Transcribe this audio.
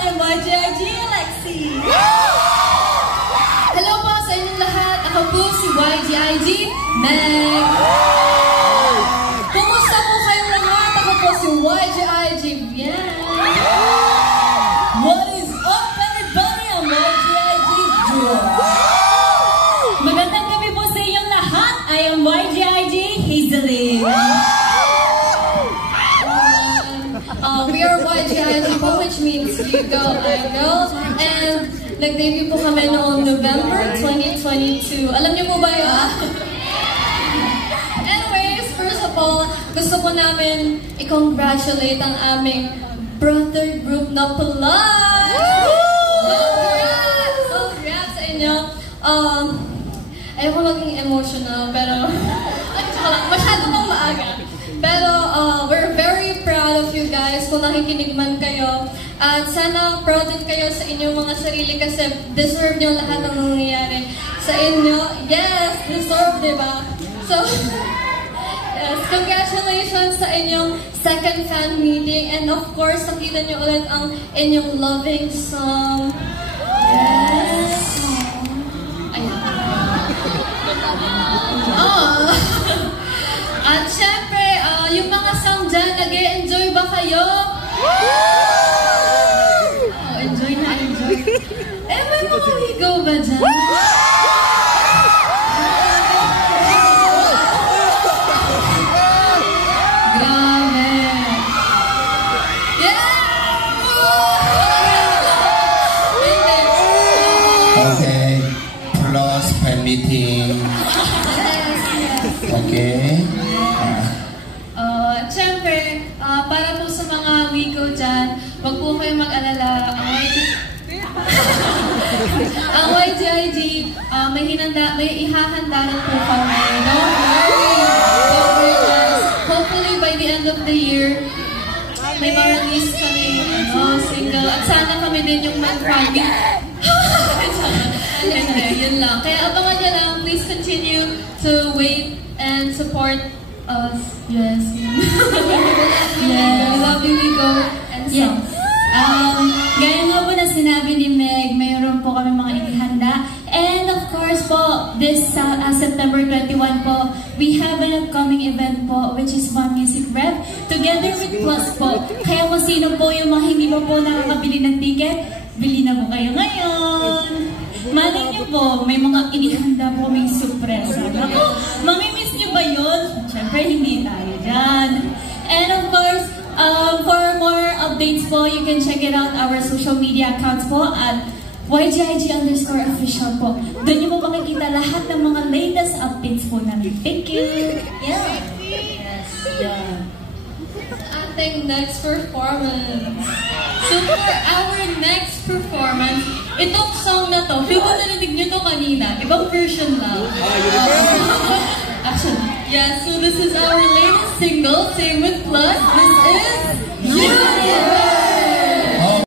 and YGIG Lexi. Hello po sa inyong lahat. Ako po si YGIG Meg. Kumusta po kayong lahat? Ako po si YGIG Bien. What is up, everybody? I'm YGIG Duo. Magandang gabi po sa inyong lahat. I am YGIG Hazelin. We are YGIG po, which means you go, I go. And nag-debut po kami noong November 2022. Alam niyo po ba yun? Anyways, first of all, gusto ko namin i-congratulate ang aming brother group na Plus! Congrats! Congrats sa inyo! Ayaw ko maging emotional, pero masyado pang maaga. Pero we're very proud of you guys kung nakikinig man kayo. At sana proud din kayo sa inyong mga sarili kasi deserve nyo lahat ng nangyayari sa inyo. Yes, deserve, diba? So, yes, congratulations sa inyong second fan meeting. And of course, nakita nyo ulit ang inyong loving song. Yes. Oh. At syempre, yung mga song dyan, nag-e-enjoy ba kayo? Oh, enjoy na, enjoy. Eh, may mga ligaw ba dyan? Grabe. Yeah! Okay. Plus fan meeting. Okay. Siyempre, para po sa mga wiko dyan, wag po kayong mag-alala. Ang YGIG, may ihahanda rin po kami. Don't worry. Hopefully, by the end of the year, may ma-release kami single. At sana kami din yung mag-froggy. Hindi, yun lang. Kaya abangan nyo lang. Please continue to wait and support us. Yes. Yes. We love you, Rico. And so. Yes. Gaya nga po na sinabi ni Meg, mayroon po kami mga ihanda. And of course po, this September 21 po, we have an upcoming event po, which is One Music Rev, together with Plus po. Kaya kung sino po yung mga hindi pa po nakakabili ng ticket, bili na po kayo ngayon. Malay niyo po, may mga inihanda po, may surpresa. Ako, mamimiss niyo ba yun? Siyempre, hindi tayo dyan. And of course, for more updates po, you can check it out our social media accounts po at YGIG_official po. Doon niyo po makikita lahat ng mga latest updates po namin. Thank you! Yeah. Yes. Yeah. Ating next performance. So for our next performance, itong song na to, feel ko narinig nyo to kanina. Ibang version lang. Actually, yeah, so this is our latest single, Sing with Plus. This is Union!